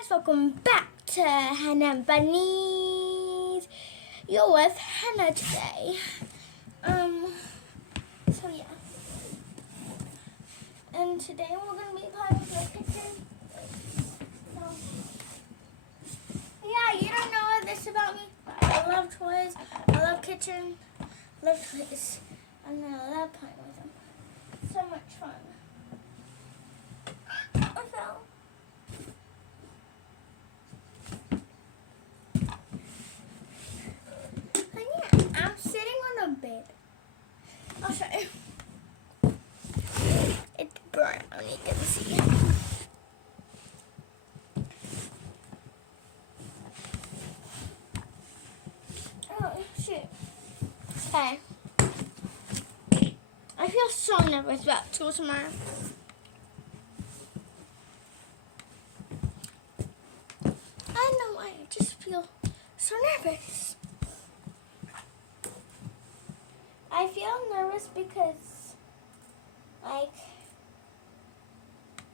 guys, welcome back to Hannah and Bunnies. You're with Hannah today. So yeah. And today we're gonna be playing with the kitchen. So yeah, you don't know this about me, but I love toys, I love kitchen, I love toys, and I love playing with them. So much fun. I fell. I'm sitting on a bed. I'll show you. It's brown, you can see. Oh, shoot. Okay. I feel so nervous about school tomorrow. I don't know why, I just feel so nervous. I feel nervous because, like,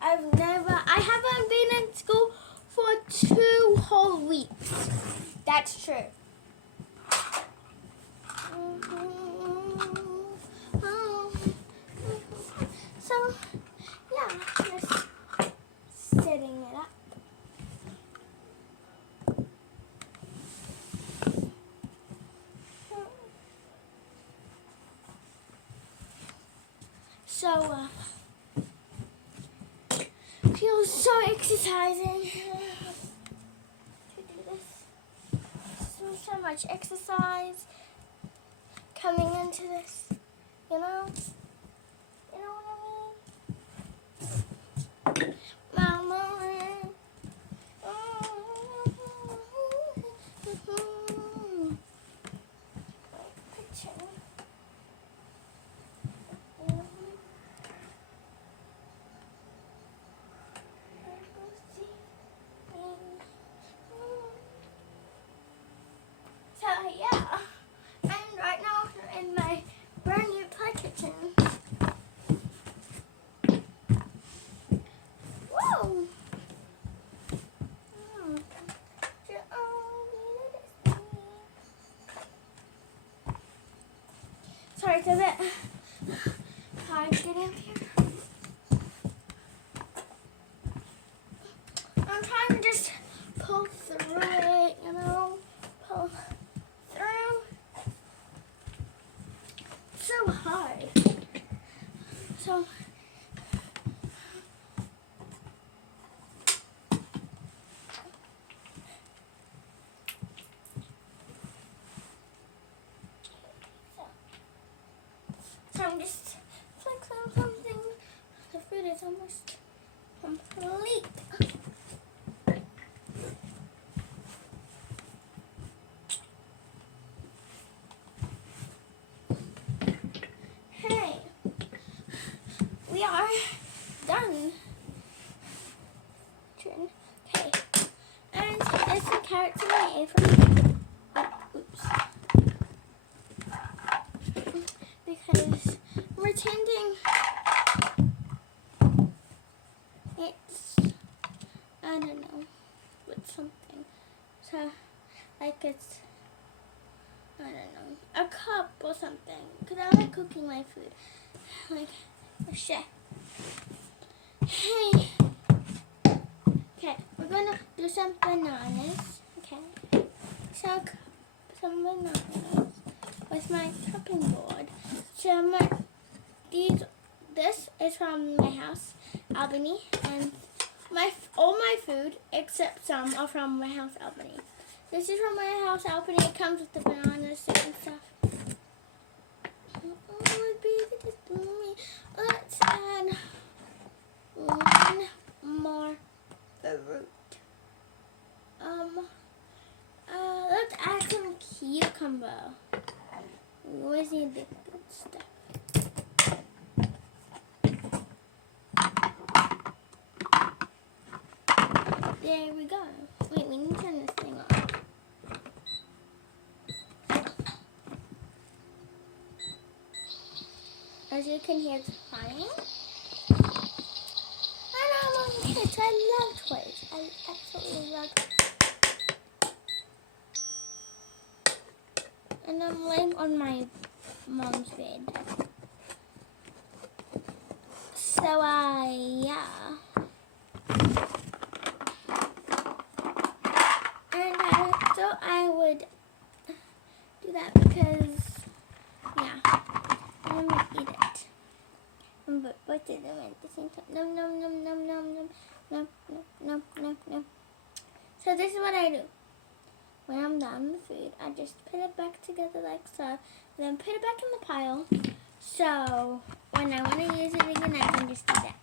I haven't been in school for 2 whole weeks. That's true. So, yeah, just setting it up. So, feels so exercising to do this. So much exercise coming into this, you know? You know what I mean? Mama. So yeah, I'm right now in my brand new play kitchen. Whoa! Sorry, it's a bit hard getting up here. I'm trying to just pull through it, you know, pull through. It's so hard. So I'm just flexing something. The food is almost complete. Hey, we are done. Okay, and there's some carrots in my apron. Oops. Because I'm pretending it's, I don't know, with something. So, like it's, I don't know, a cup or something. Because I like cooking my food. Like a chef. Hey. Okay, we're going to do some bananas. Okay. So, some bananas with my chopping board. So this is from my house, Albany, and all my food except some are from my house, Albany. This is from my house, Albany. It comes with the bananas and stuff. Let's add one more fruit. Let's add some cucumber. We always need the good stuff. There we go. Wait, we need to turn this thing on. As you can hear, it's flying. And I love kids. I love toys. I absolutely love. And I'm laying on my mom's bed. So yeah. And I thought I would do that because, yeah, I'm gonna eat it. But what did I at the same time? Nom nom nom nom nom nom nom nom nom nom. So this is what I do. When I'm done with food, I just put it back together like so, then put it back in the pile. So when I want to use it again, I can just do that.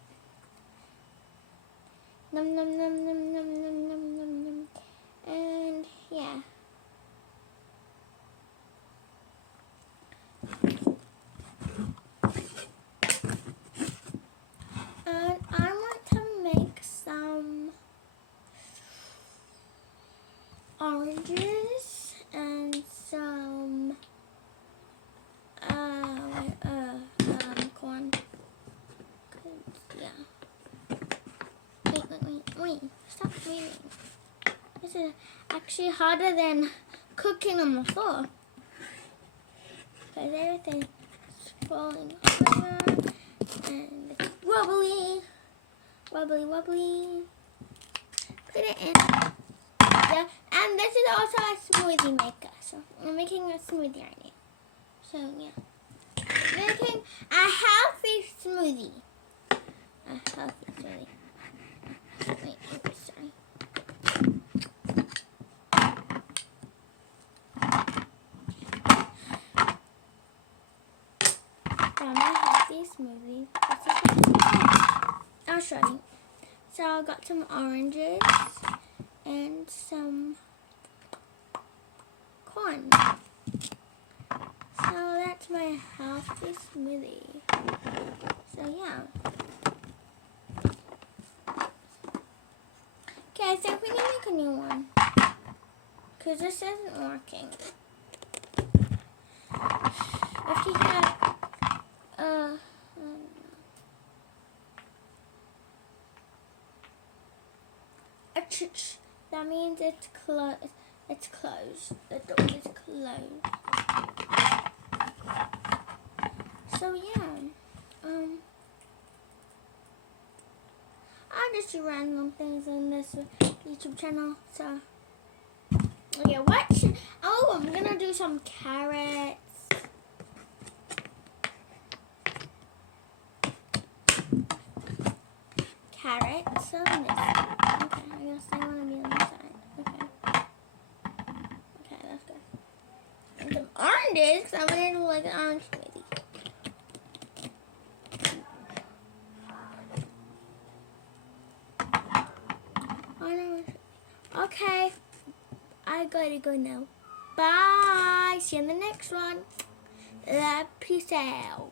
Nom nom nom nom nom nom nom nom nom. And yeah. And I want to make some oranges and some corn. Yeah. Wait. Stop moving. This is actually harder than cooking on the floor. Because everything's falling over and it's wobbly. Put it in. Yeah. And this is also a smoothie maker. So I'm making a smoothie right now. So yeah. Making a healthy smoothie. Wait, sorry. Found my healthy smoothie. I'll show you. So I got some oranges and some corn. So that's my healthy smoothie. So yeah. Okay, I think we need to make a new one. Because this isn't working. If you have that means it's closed. It's closed. The door is closed. So yeah, I just do random things on this YouTube channel. So yeah, I'm gonna do some carrots. Carrots on this. Okay, I guess I want to be on this side. Okay, let's go. And some oranges, because I'm going to do like an orange smoothie. Okay, I gotta go now. Bye. See you in the next one. Peace out.